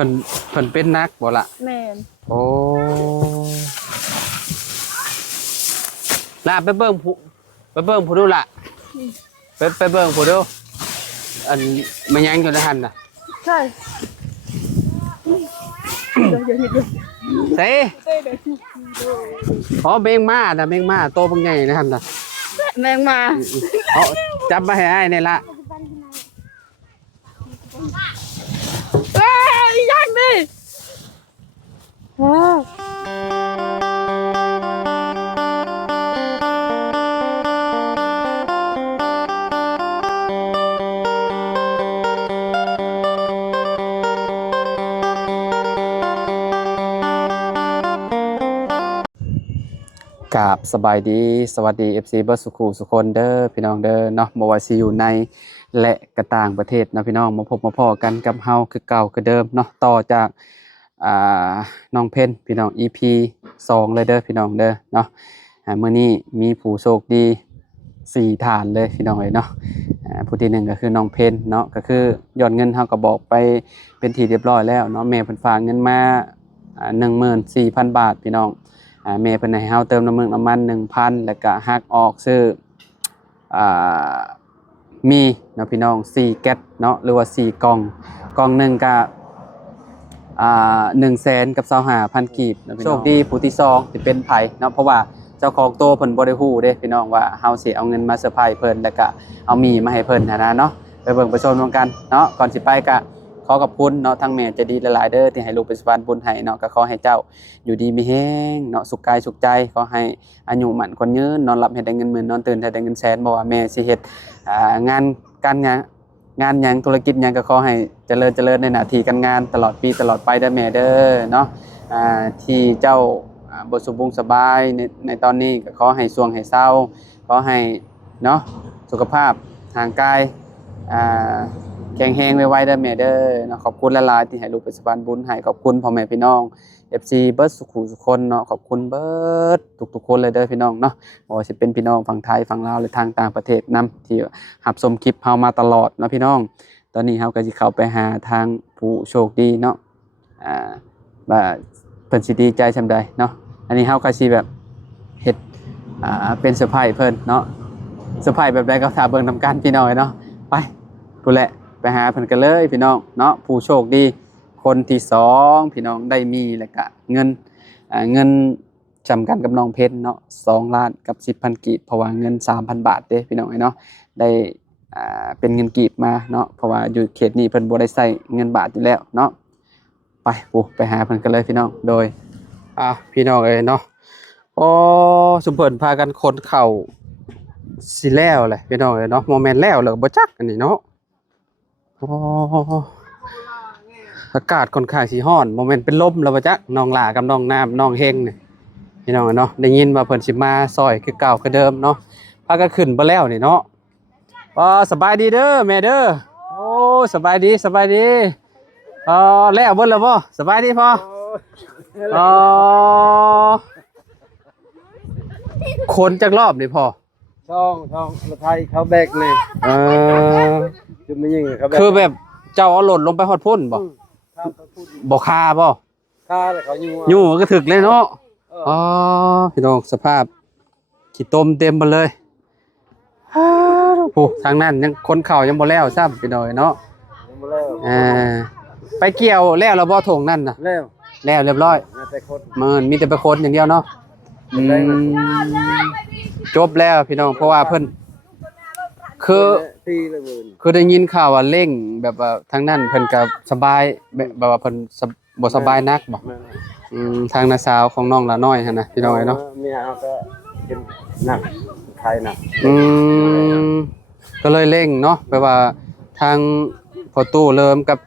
พิ่นเป็นนักบ่ล่ะแม่นโอ้ล่ะไปเบิ่งผู้ดูล่ะไปเบิ่งผู้ดูอันมันยังอยู่ในหันน่ะใช่เดี๋ยวนิดเดียวใส่อ๋อแมงม่าน่ะแมงม่าโตบักใหญ่ในหันน่ะแมงมาเอาจับมาให้อ้ายนี่ล่ะยังดิกราบสบายดีสวัสดี FC เบิร์ดสุขุสุคนเด้อพี่น้องเด้อเนาะบ่ว่าสิอยู่ในและก็ต่างประเทศนะพี่น้องมาพบมาพ้อกันกับเฮาคือเก่าคือเดิมเนาะต่อจากน้องเพ็ญพี่น้อง EP 2เลยเด้อพี่น้องเด้อเนาะมื้อนี้มีผู้โชคดี4ท่านเลยพี่น้องเอ้ยเนาะผู้ที่1ก็คือน้องเพ็ญเนาะก็คือยอดเงินเฮาก็บอกไปเป็นที่เรียบร้อยแล้วเนาะแม่เพิ่นฝากเงินมา14,000 บาทพี่น้องแม่เพิ่นให้เฮาเติมน้ำมัน 1,000 แล้วก็หักออกซื้อมีเนาะพี่น้อง4แก๊สเนาะหรือว่า4กล่องนึงก็100,000กับ25,000กีบนะพี่น้องโชคดีผู้ที่2สิเป็นไผเนาะเพราะว่าเจ้าของโตเพิ่นบ่ได้ฮู้เด้พี่น้องว่าเฮาสิเอาเงินมาเซอร์ไพรส์เพิ่นแล้วก็เอามีมาให้เพิ่นนะเนาะไปเบิ่งไปชมกันเนาะก่อนสิไปก็ขอขอบคุณเนาะทั้งแม่ใจดีหลายๆเด้อที่ให้ลูกเป็นสะพานบุญให้เนาะก็ขอให้เจ้าอยู่ดีมีแฮงเนาะสุขกายสุขใจขอให้อายุมั่นคนยืนนอนหลับให้ได้เงินหมื่นนอนตื่นให้ได้เงินแสนบ่ว่าแม่สิเฮ็ดงานการงานหยังธุรกิจหยังก็ขอให้เจริญในหน้าที่การงานตลอดปีตลอดไปเด้อแม่เด้อเนาะที่เจ้าบ่สมบูรณ์สบายในตอนนี้ก็ขอให้สวงให้เศร้าขอให้เนาะสุขภาพทางกายแข็งแรงไวๆเด้อแม่เด้อเนาะขอบคุณหลายๆที่ให้ลูกเป็นสะพานบุญให้ขอบคุณพ่อแม่พี่น้อง FC เบิร์ดสุขุสุคนเนาะขอบคุณเบิร์ดทุกๆคนเลยเด้อพี่น้องเนาะบ่ว่าสิเป็นพี่น้องฝั่งไทยฝั่งลาวหรือทางต่างประเทศนํที่รับชมคลิปเฮามาตลอดเนาะพี่น้องตอนนี้เฮาก็สิเข้าไปหาทางผู้โชคดีเนาะว่าเพิ่นสิดีใจซำใดเนาะอันนี้เฮาก็สิแบบเฮ็ดเป็นเซอร์ไพรส์เพิ่นเนาะเซอร์ไพรส์แบบใดก็ถ้าเบิ่งนำกันพี่น้องเนาะไปพู้นแหละไปหาเพิ่นกันเลยพี่น้องเนาะผู้โชคดีคนที่2พี่น้องได้มีแล้วก็เงินจำกันกับน้องเพชรเนาะ2ล้านกับ 10,000 กีบเพราะว่าเงิน 3,000 บาทเด้พี่น้องเนาะได้เป็นเงินกีบมาเนาะเพราะว่าอยู่เขตนี้เพิ่นบ่ได้ใช้เงินบาทอยู่แล้วเนาะไปหาเพิ่นกันเลยพี่น้องโดยพี่น้องเอ้ยเนาะโอ้สุมเพิ่นพากันขนเข้าสิแล้วแหละพี่น้องเอ้ยเนาะบ่แม่นแล้วเหรอบ่จักอันนี้เนาะโอ้อากาศค่อนข้างสิร้อนบ่แม่นเป็นลมแล้วบ่จักน้องหลากับน้องน้ำน้องเฮงนี่พี่น้องเนาะได้ยินว่าเพิ่นสิมาซอยคือเก่าคือเดิมเนาะพากันขึ้นบ่แล้วนี่เนาะสบายดีเด้อแม่เด้อโอ้สบายดีแล้วเบิดแล้วบ่สบายดีพ่อคนจักรอบนี่พ่อช่องรถไทยเขาแบกนี่จุดไม่ยิงเขาแบกคือแบบเจ้าเอาหล่นลงไปฮอดพุ่นบ่คาบ่คาแล้วเขายู่ก็ถึกเลยเนาะพี่น้องสภาพขี้ต้มเต็มหมดเลยโอ้ทางนั้นยังคนเข่ายังบ่แล้วซ้ำพี่น้องเนาะไปเกี่ยวแล้วบ่ถงนั่นน่ะแล้วเรียบร้อยมันมีแต่ไปคนอย่างเดียวเนาะจบแล้วพี่น้องเพราะว่าเพิ่นคือได้ยินข่าวว่าเร่งแบบว่าทางนั้นเพิ่นก็สบายแบบว่าเพิ่นบ่สบายนักบ่ทางน้าสาวของน้องละน้อยหั่นน่ะพี่น้องเนาะเมียก็เป็นหนักไทยน่ะก็เลยเร่งเนาะแปลว่าทางพอตู้เริ่มกับ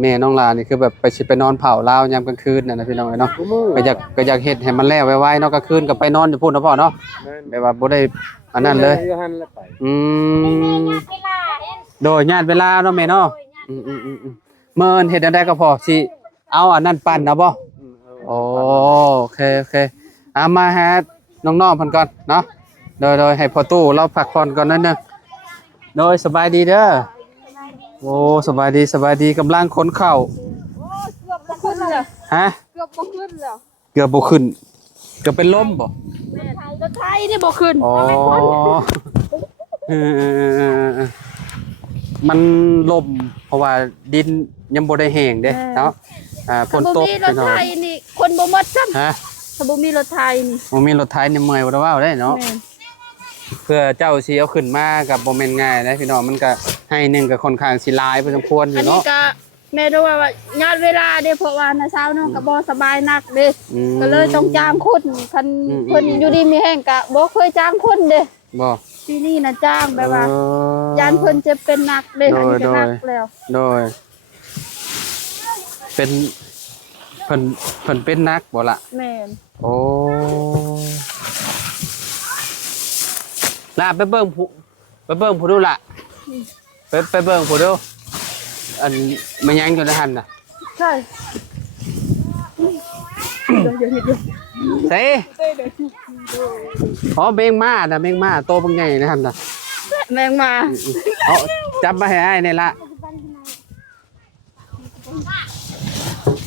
แม่น้องลานี่คือแบบไปนอนเผาลาวยามกลางคืนน่ะพี่น้องเนาะก็อยากเฮ็ดให้มันแล้วไวๆเนาะกลางคืนก็ไปนอนอยู่พุ่นเนาะพ่อเนาะแบบว่าบ่ได้อันนั้นเลยโดยญาติเวลาเนาะแม่เนาะเมื่อเฮ็ดได้ก็พอสิเอาอันนั้นปั่นนะบ่โอเคมาหาน้องๆเพิ่นก่อนเนาะโดยให้พ่อตู้เราพักผ่อนก่อนนั่นนึงโดยสบายดีเด้อโอ้สบายดีกำลังขนเข้า แล้ว ฮะ เกือบบ่ขึ้นแล้ว เกือบบ่ขึ้นเกือบเป็นลมบ่ แม่รถไทยนี่บ่ขึ้น อ๋อเออมันลมเพราะว่าดินยังบ่ได้แห้งเด้เนาะฝ ถ้าน บ่ ตก มีรถไทยนี่คนบ่หมดซ้ำ ฮะ ถ้าบ่มีรถไทยนี่ บ่มีรถไถนี่เมื่อยบ่ได้ว่าได้เนาะ แม่น เพื่อเจ้าสิเอาขึ้นมากับบ่แม่นง่ายนะพี่น้องมันก็ให้หนึงก็ค่อนข้างสิหลายพอสมควรอ อั ยู่ นนี้ เนาะ ก็แม่รู้ว่าญาติเวลาเด้เพราะว่านะเช้าน้องก็บ่สบายนักเด้ อืม ก็เลยต้องจ้างคนคัน อืม เพิ่นอยู่ดีมีแห้งก็บ่เคยจ้างคนเด้ บ่ ปีนี้น่ะจ้างแบบว่า เออ ยานเพิ่นเจ็บเป็นหนักเด้อันนี้ก็หนัก โดย แล้ว โดยเป็นเพิ่นเป็นนักบ่ล่ะ แม่น โอ้ลาไปเบิ่งผู้ดูล่ะไปเบิ่งผู้ดูอันมันยังอยู่ในหันน่ะ ใช่เดี๋ยวนิดเดียว เซ่อ๋อเบงมาน่ะเบงมาโตบักใหญ่ในหันน่ะ แมงมา เอาจับมาให้อ้ายนี่ล่ะ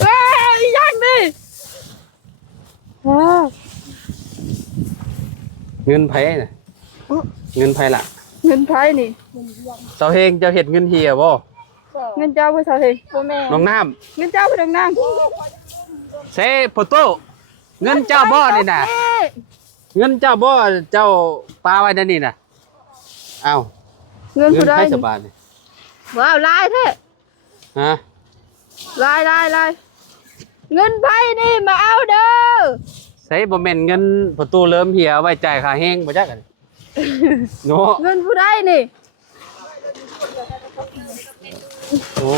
เอ้ยยังดิ เงินไผน่ะเงินไผล่ะ เงินไทยนี่ เจ้าเฮงเจ้าเฮ็ดเงินเฮียบ่ เงินเจ้าไปเท่าไหร่บ่แม่ น้องน้ำ เงินเจ้าไปทางนั้น เซ่โปโตเงินเจ้าบ่นี่น่ะ เอ้ย เงินเจ้าบ่เจ้าปาไว้นั่นนี่น่ะเอ้า เงิน เงิ ผู้ น ใด ใครส นี่ บายนี่ ว้าวลายแท้ ฮะ ลายเงินไผนี่มาเอาเด้อ ใส่บ่แม่นเงินประตูเริ่มเหี่ยไว้จ่ายค่าแห้งบ่จักกันเนาะ เงินผู้ใดนี่ โอ้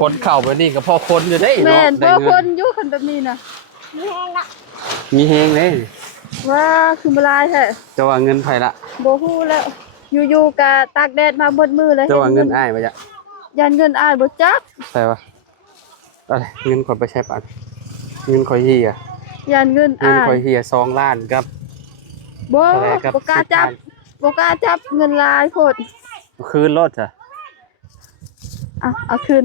คนเข้าไปนี่ก็พอคนอยู่เด้ แม่ เนาะ น ได้ บ่ เงิ คนอยู่คันแบบนี้น่ะ มีแฮงเลย ว่าคือมาลายแท้ จะว่าเงินไผละ บ่ฮู้แล้วอยู่ๆก็ตากแดดมาหมดมือเลย จะว่าเงินอ้ายบ่จัก ยันเงินอ้ายบ่จัก ใช่ปะอะไรเงินขอยไปใช้ปานเงินขอยเหี่ย ยันเงิน เงิน อ้า ขอย ยเหี่ย2ล้านครับ บ่ เท่าไหร่ครับ บ่กล้าจับ 10,000 บ่กล้าจับเงินลายโพด คืนรถจ้ะ เอาคืน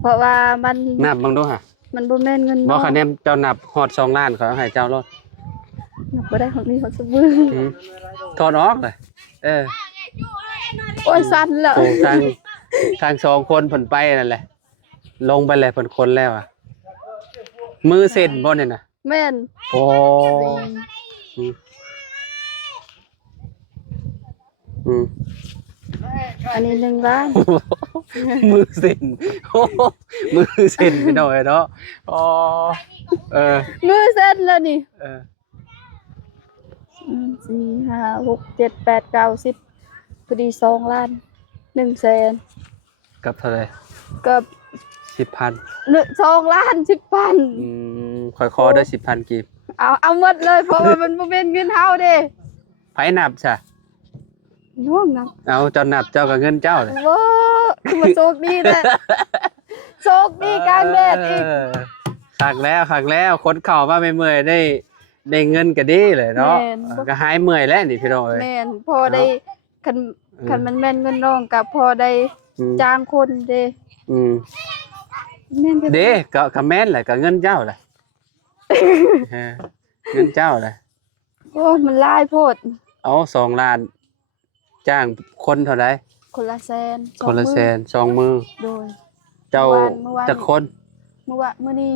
เพราะว่ามัน นับเบิ่งดูหะ มันบ่แม่นเงิน บ่ น้อง คะแนนเจ้านับฮอด2ล้านขอยเอาให้เจ้ารถ นับบ่ได้ของนี้เขาสะบือ อืมถอดออกเลยเออ โอ้ยสั่นแล้ว โอ้ทางสองคนผลไปนั่นแหละ ลงไปเลยผลคนแล้วอ่ะ มือเส้นบนเนี่ยนะ แม่น โอ้อืมอืม อันนี้1ล้าน มือเส้นโอ้มือเส้นไปหน่อยเนาะอ๋อเออ มือเส้นแล้วนี่ เออ 4 5 6 7 8 9 10พอดี2ล้าน1แสน กับเท่าไหร่ กับ 10,000 2ล้าน10,000 คอยคอได้10,000กีบ เอาหมดเลยเพราะว่ามันบ่เป็นเงินเฮาเด้ ไผนับจ้ะ น้องนับ เอาเจ้านับเจ้ากับเงินเจ้าเลย ว้าคือมาโชคดีแท้โชคดีกลางแดดอีก ขักแล้วคนเข่ามาไม่เมื่อยได้เงินก็ดีเลยเนาะ แม่น ก็หายเมื่อยแล้วนี่พี่น้องเอ้ย แม่นพอได้คันคันมันแม่นเงินน้องกับพอได้ อืม จ้างคนเด้ อืม แม่นจัง เด้ก็แม่นแหละก็เงินเจ้าแหละเออเงินเจ้าแหละ โอ้มันหลายโพด เอา2 ล้าน จ้างคนเท่าไหร่ คนละแสนสอง คนละ มื้อ แสน2 มือ โดย เจ้า เมื่อวาน จักคน มื้อนี้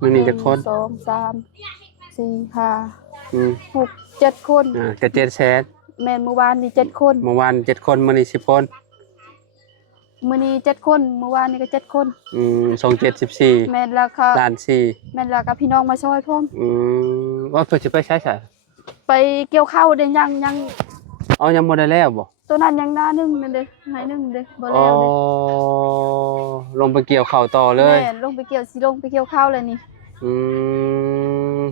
มื้อนี้จักคน 1 2 3 4 5 อืม 6 7คน ก็700,000 แม่นเมื่อวานนี่7คน เมื่อวาน7คนมื้อนี้10คน มื้อนี้7คนเมื่อวานนี่ก็7คน 27 แม่นแล้วค่ะ 14ล้าน4 แม่นแล้วก็พี่น้องมาช่วยพร้อม ว่าเพิ่นสิไปใช้ซะ ไปเกี่ยวข้าวเด้ยัง เอายังบ่ได้แล้วบ่ ตัวนั้นยังหน้านึงนั่นเด้ให้นึงเด้บ่ อ๋อ แล้วเด้ ลงไปเกี่ยวข้าวต่อเลย แม่นลงไปเกี่ยวสิลงไปเกี่ยวข้าวเลยนี่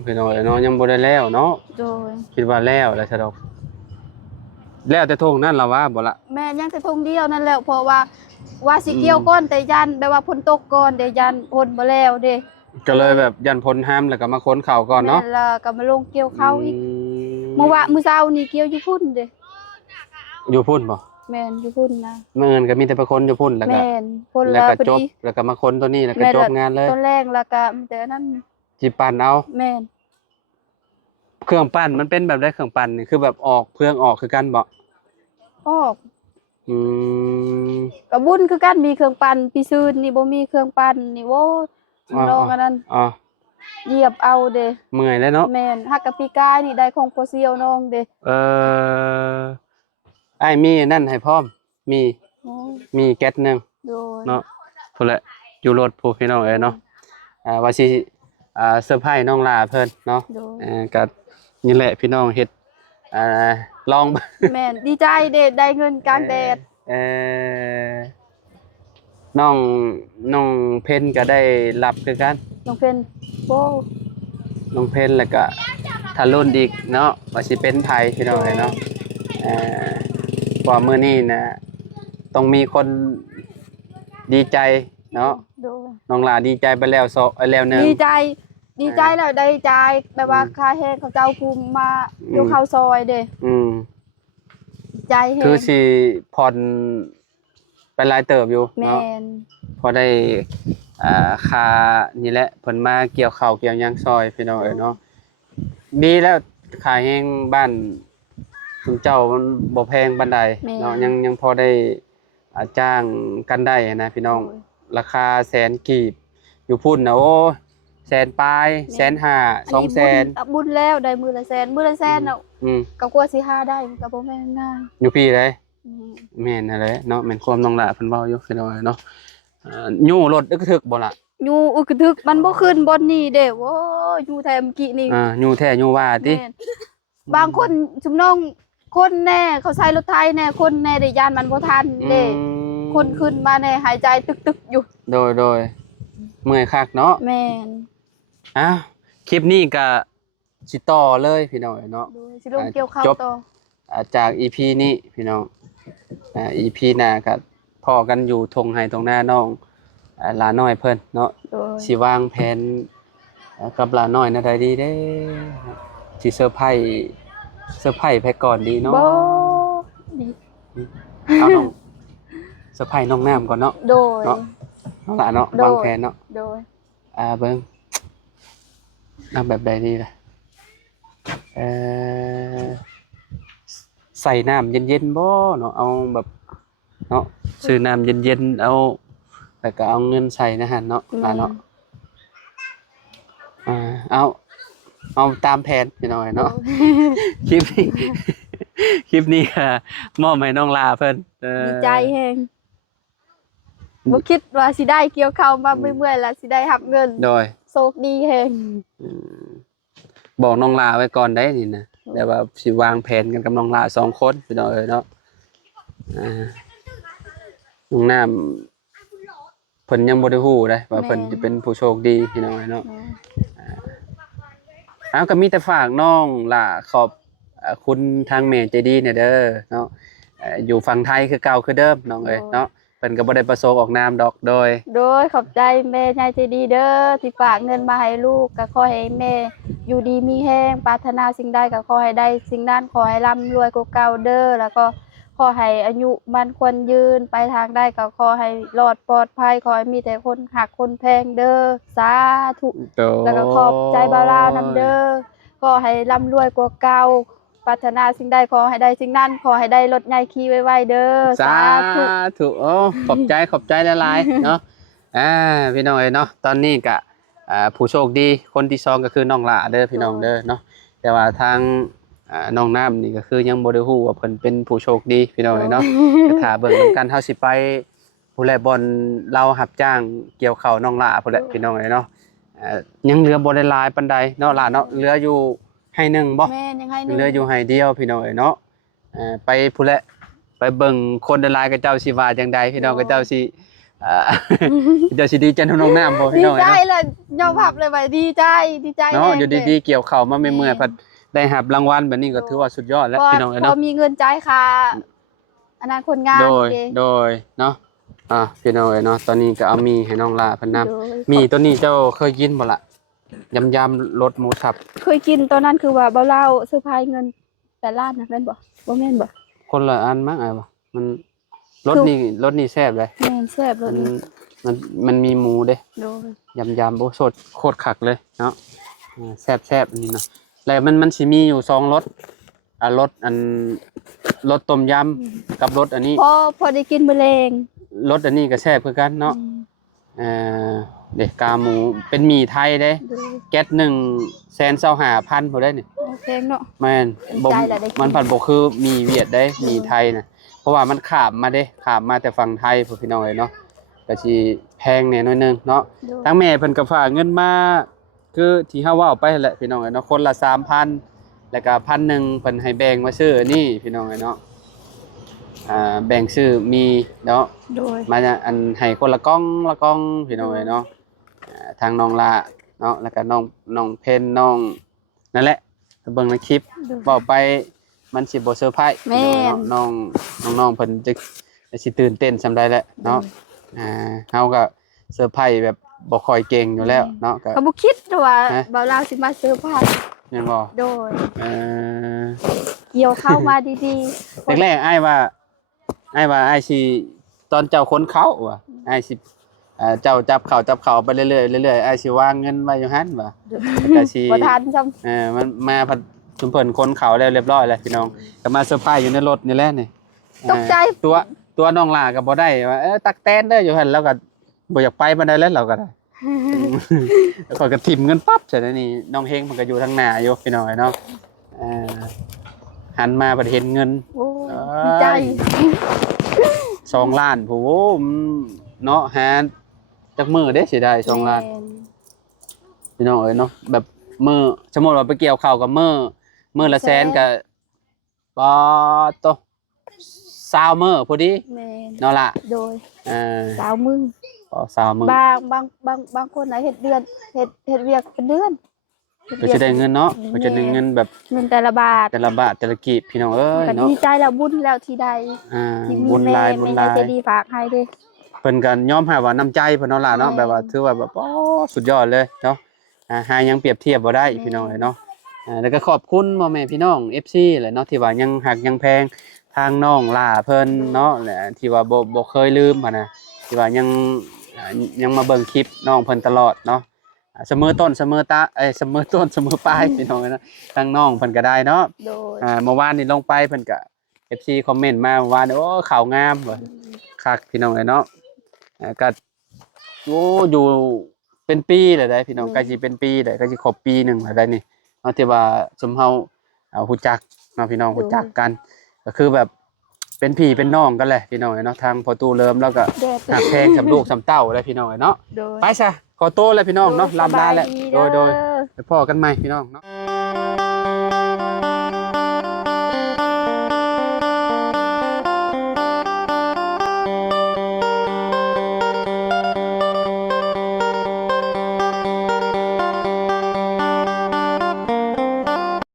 พี่น้อยเนาะยังบ่ได้แล้วเนาะ โดย คิดว่าแล้วแหละซะดอกแล้วแต่ทงนั่นล่ะว่าบ่ละ แม่นยังแต่ทงเดียวนั่นแหละเพราะว่าสิเกี่ยวก่อนแต่ยันแบบว่าฝนตกก่อนเด้ยันฝนบ่แล้วเด้ ก็เลยแบบยันพ้นห้ามแล้วก็มาค้นข่าวก่อนเนาะ แม่แล้วก็มาลงเกี่ยวข้าวอีกมื้อเช้านี่เกี่ยวอยู่พุ่นเด้ อยู่พุ่นบ่ แม่นอยู่พุ่นนะ เมื่อเงินก็มีแต่ไปคนอยู่พุ่นแล้วก็ แม่นพุ่น แล้ว แล้ว ก็ พอ จบ ดี แล้วก็มาคนตัวนี้แล้วก็จบงานเลย ต้นแรกแล้วก็แต่อันนั้น จิปั่นเอา แม่น เครื่องปั่นมันเป็นแบบได้เครื่องปั่นนี่คือแบบออกเครื่องออกคือกันบ่ ออก อืม กระบุญคือกันมีเครื่องปั่นปีซืนนี่บ่มีเครื่องปั่นนี่โว้น้องอันนั้น อ๋อ เหยียบเอาเด้ เมื่อยแล้วเนาะ แม่นฮักกับปีกายนี่ได้ของโปรเซียวน้องเด้ เออไอ้ายมีนั่นให้พร้อมมี โอ้ย มีแก๊สหนึง โดย เนาะพุ่นแหละอยู่รถผู้พี่น้องเอ้ยเนาะว่าสิเซอร์ไพรส์น้องลาเพิ่นเนาะ โดย ก็นี่แหละพี่น้องเฮ็ดลอง แม่นดีใจเด้ได้เงินกลางแดด เออน้องน้องเพิ่นก็ได้รับคือกัน น้องเพิ่นโบ น้องเพิ่นแล้วก็ถ้ารุ่นอีกเนาะว่าสิเป็นไผพี่น้องเอ้ยเนาะกว่ามื้อนี้นะต้องมีคนดีใจเนาะ โดย น้องหลาดีใจไปแล้วแล้วหนึง ดีใจแล้วได้ใจแบบว่าค่าแห้งเขาเจ้าภูมิมาอยู่เข้าซอยเด้ อืม ใจแห้ง คือสิผ่อนไปหลายเติบอยู่ แม่ เนาะ น พอได้ค่านี่แหละเพิ่นมาเกี่ยวข้าวเกี่ยวหยังซอยพี่น้องเอ้ยเนาะดีแล้วค่าแฮงบ้านคุณเจ้ามันบ่แพงปานใดเนาะยังพอได้จ้างกันได้นะพี่น้อง ราคาแสนกีบอยู่พุ่นนะโอ้แสนปลายแสนห้า อันนี้ 200,000 บุญแล้วได้มือละแสนน่ะ อืม ก็กลัวสิหาได้ก็บ่แม่นง่าย อยู่พี่เลย อืม แม่นนั่นแหละเนาะแม่นความน้องหละเพิ่นเว้าอยู่คือว่าเนาะยู่รถอึกทึกบ่ล่ะ อยู่อึกทึกมันบ่ขึ้นบนนี่เด้โว้อยู่แถมกี้นี่ ยู่แท้ยู่ว่าติ แม่นบางคนชุมน้องคนแน่เขาใช้รถไทยแน่คนแน่ได้ยานมันบ่ทันเด้คนขึ้นมาแน่หายใจตึกๆอยู่ โดยเมื่อยคักเนาะ แม่น อ้าวคลิปนี้ก็สิต่อเลยพี่น้องเนาะ โดยสิลงเกี่ยวข้าว จบ ต่อ จาก EP นี้พี่น้องEP หน้าก็พอกันอยู่ทงไห้ตรงหน้าน้องหลาน้อยเพิ่นเนาะ โดย สิวางแผนกับหลาน้อยนะได้ดีเด้สิเซอร์ไพรส์ไปก่อนดีเนาะ บ่ดี เอาน้องเซอร์ไพรส์น้องน้ำก่อนเนาะ โดย เนาะเอาล่ะเนาะ โดย วางแผนเนาะ โดย เบิ่งเอาแบบใดดีล่ะใส่น้ำเย็นๆบ่เนาะเอาแบบเนาะซื้อน้ำเย็นๆเอาแล้วก็เอาเงินใส่นะฮะเนาะล่ะเนาะเอาตามแผนพี่น้อยเนาะ คลิปนี้ คลิปนี้ค่ะมอบให้น้องลาเพิ่น ดีใจแฮงบ่คิดว่าสิได้เกี่ยวข้าวมาเมื่อยๆแล้วสิได้รับเงิน โดย โชคดีแฮง บอกน้องลาไว้ก่อนได้นี่นะแต่ว่าสิวางแผนกันกับน้องลา2คนพี่น้องเอ้ยเนาะน้องน้ำเพิ่นยังบ่ได้ฮู้เด้ว่าเพิ่นสิเป็นผู้โชคดีพี่น้องเอ้ยเนาะก็มีแต่ฝากน้องล่ะขอบคุณทางแม่ใจดีเนี่ยเด้อเนาะอยู่ฝั่งไทยคือเก่าคือเดิมน้องเอ้ยเนาะเพิ่นก็บ่ได้ประสงค์ออกนามดอกโดย ขอบใจแม่ยายใจดีเด้อที่ฝากเงินมาให้ลูกก็ขอให้แม่อยู่ดีมีแฮงปรารถนาสิ่งใดก็ขอให้ได้สิ่งนั้นขอให้ร่ำรวยกว่าเก่าเด้อแล้วก็ขอให้อายุมันควรยืนไปทางได้ก็ขอให้รอดปลอดภัยขอให้มีแต่คนหักคนแพงเด้อสาธุ แล้วก็ขอบใจบ่าวลาวนำเด้อขอให้ร่ำรวยกว่าเก่าปรารถนาสิ่งใดขอให้ได้สิ่งนั้นขอให้ได้รถใหญ่ขี่ไวๆเด้อ สาธุโอ้ขอบใจหลายๆเนาะพี่น้องเอ้ยเนาะตอนนี้ก็ผู้โชคดีคนที่2ก็คือน้องหลาเด้อพี่น้องเด้อเนาะแต่ว่าทางน้องน้ำนี่ก็คือยังบ่ได้ฮู้ว่าเพิ่นเป็นผู้โชคดีพี่น้องเอ้ยเนาะก็ถ้าเบิ่งนำกันเฮาสิไปผู้แลบอลเรารับจ้างเกี่ยวข้าวน้องหลาพุ่นแหละพี่น้องเอ้ยเนาะยังเหลือบ่ได้หลายปานใดเนาะหลาเนาะเหลืออยู่ให้หนึ่งบ่ แม่ยังให้หนึ่ง เหลืออยู่ให้เดียวพี่น้องเอ้ยเนาะไปผู้แลไปเบิ่งคนหลายๆกับเจ้าสิว่าจังใดพี่น้องกับเจ้าสิเจ้าสิดีใจน้องน้ำบ่พี่ ดี น้อง ใจ เนาะ เลยยอมรับเลยว่าดีใจ เนาะ แน่ อยู่ดีๆเกี่ยวข้าวมาเมื่อยๆพัดได้รับรางวัลแบบนี้ก็ถือว่าสุดยอดแล้วพี่น้องเอ้ย พอ เนาะ มีเงินจ่ายค่าอนาคตงาน โดย เด้ เนาะพี่น้องเอ้ยเนาะตอนนี้ก็เอามีให้น้องลาเพิ่นนำ โดย มีตัวนี้เจ้าเคยกินบ่ล่ะยำๆรสหมูสับ เคยกินตอนนั้นคือว่าเบาเล่าเซอร์ไพรส์เงินแต่ล้านนะแม่นบ่แม่นบ่ คนละอันมั้งไอ้บ่ มันรสนี่แซ่บเลย แม่นแซ่บเล มั ย นมันมันมีหมูเด้ โดย ยำโอ้สดโคตรคักเลยเนาะแซ่บอันนี้เนาะแล้วมันสิมีอยู่2รสรสรสต้มยำกับรสอันนี้ พอได้กินมื้อแลง รสอันนี้ก็แซ่บคือกันเนาะเด็กกาหมูเป็นหมี่ไทยเด้ โดย แก๊ส125,000บ่ได้นี่ โอเคเนาะ แม่นบ่ ใจละได้กิน มันผัดบ่คือหมี่เวียดได้หมี่ไทยน่ะเพราะว่ามันข้ามมาเด้ข้ามมาแต่ฝั่งไทยพวกพี่น้องเอ้ยเนาะก็สิแพงแหน่น้อยหนึงเนาะ โดย ทั้งแม่เพิ่นก็ฝากเงินมาคือที่เฮาเว้าไปนั่นแหละพี่น้องเอ้ยเนาะคนละ 3,000 แล้วก็1,000เพิ่นให้แบ่งมาซื้ออันนี้พี่น้องเอ้ยเนาะแบ่งซื้อมีเนาะ โดย มาอันให้คนละกล้องพี่น้องเอ้ยเนาะทางน้องละเนาะแล้วก็น้องเพนน้องนั่นแหละเบิ่งในคลิป โดย เว้าไปมันสิบ่เซอร์ไพรส์ แม่น น้องเพิ่นจะสิตื่นเต้นซำใดแหละเนาะเฮาก็เซอร์ไพรส์แบบบ่ค่อยเก่งอยู่แล้วเนาะก็ เขาบ่คิดว่า ฮะ บ่าวลาวสิมาเซอร์ไพรส์ แม่นบ่ โดย เออ เกี่ยวเข้ามาดีๆ แรกๆอ้ายว่าอ้ายสิตอนเจ้าคนเขาว่ะอ้ายสิเจ้าจับเขาไปเรื่อยๆเรื่อยๆอ้ายสิวางเงินไว้อยู่หั่นว่ะแล้วก็สิ บ่ทันซ้ำ มันมาพัดชุมเพิ่นคนเขาแล้วเรียบร้อยแล้วพี่น้องก็มาเซอร์ไพรส์อยู่ในรถนี่แหละนี่ ตกใจ ตัวน้องหลาก็บ่ได้ว่าตักแตนเด้ออยู่หั่นแล้วก็บ่อยากไปบ่ได้แล้วเราก็ได้ แล้วก็ทิ่มเงินปั๊บใช่ไหมนี่น้องเฮงมันก็อยู่ทางหน้าอยู่พี่น้องเนาะหันมาบัดเห็นเงิน โอ้ดีใจ 2 ล้านโหเนาะหาจักมื้อเด้สิได้2 ล้าน แม่น พี่น้องเอ้ยเนาะแบบมื้อสมมุติว่าไปเกี่ยวข้าวกับมื้อละแสนก็ปอโต20มื้อพอดี แม่น เนาะล่ะ โดย 20 สาวมึง มื้อบางคนน่ะเฮ็ดเดือนเฮ็ดเวียกเป็นเดือนฮ็ ก็จะได้เงินเนาะก็จะได้เงินแบบ เงินแต่ละบาท แต่ละบาทแต่ละกีบพี่น้องเอ้ย ก็ เนาะ ดีใจแล้วบุญแล้วที่ใด ที่มี บุญหลายบุญหลาย แม่ใจดีฝากให้เด้ เพิ่นก็ยอมให้ว่าน้ำใจเพิ่นเนาะล่ะเนาะ แม่ แบบว่าถือว่าแบบโอ้สุดยอดเลยเนาะหายังเปรียบเทียบบ่ได้ แม่ พี่น้องเอ้ยเนาะแล้วก็ขอบคุณพ่อแม่พี่น้อง FC แหละเนาะที่ว่ายังหักยังแพงทางน้องล่าเพิ่นเนาะและที่ว่าบ่เคยลืมหันน่ะที่ว่ายังมาเบิ่งคลิปน้องเพิ่นตลอดเนาะเสมอต้นเสมอเสมอต้นเสมอปลายพี่น้องเอ้ยเนาะทางน้องเพิ่นก็ได้เนาะ โดย เมื่อวานนี่ลงไปเพิ่นก็ FC คอมเมนต์มาเมื่อวานโอ้ข่าวงามว่ะคักพี่น้องเอ้ยเนาะก็โอ้อยู่เป็นปีแล้วได้พี่น้องใกล้สิเป็นปีแล้วก็สิครบปีหนึงแล้วได้นี่เนาะที่ว่าซุมเฮาฮู้จักเนาะพี่น้องฮู้จักกัน ก็คือแบบเป็นพี่เป็นน้องกันแหละพี่น้องเอ้ยเนาะทางพ่อตู้เริ่มแล้วก็ แดด หักแพงสำลูกสำเต้าแล้วพี่น้องเอ้ยเนาะ โดย ไปซะขอโตวแล้วพี่น้องเนาะลำลาแล้ว สบย โดย เด้อ ไปพ่อกันใหม่พี่น้องเนาะ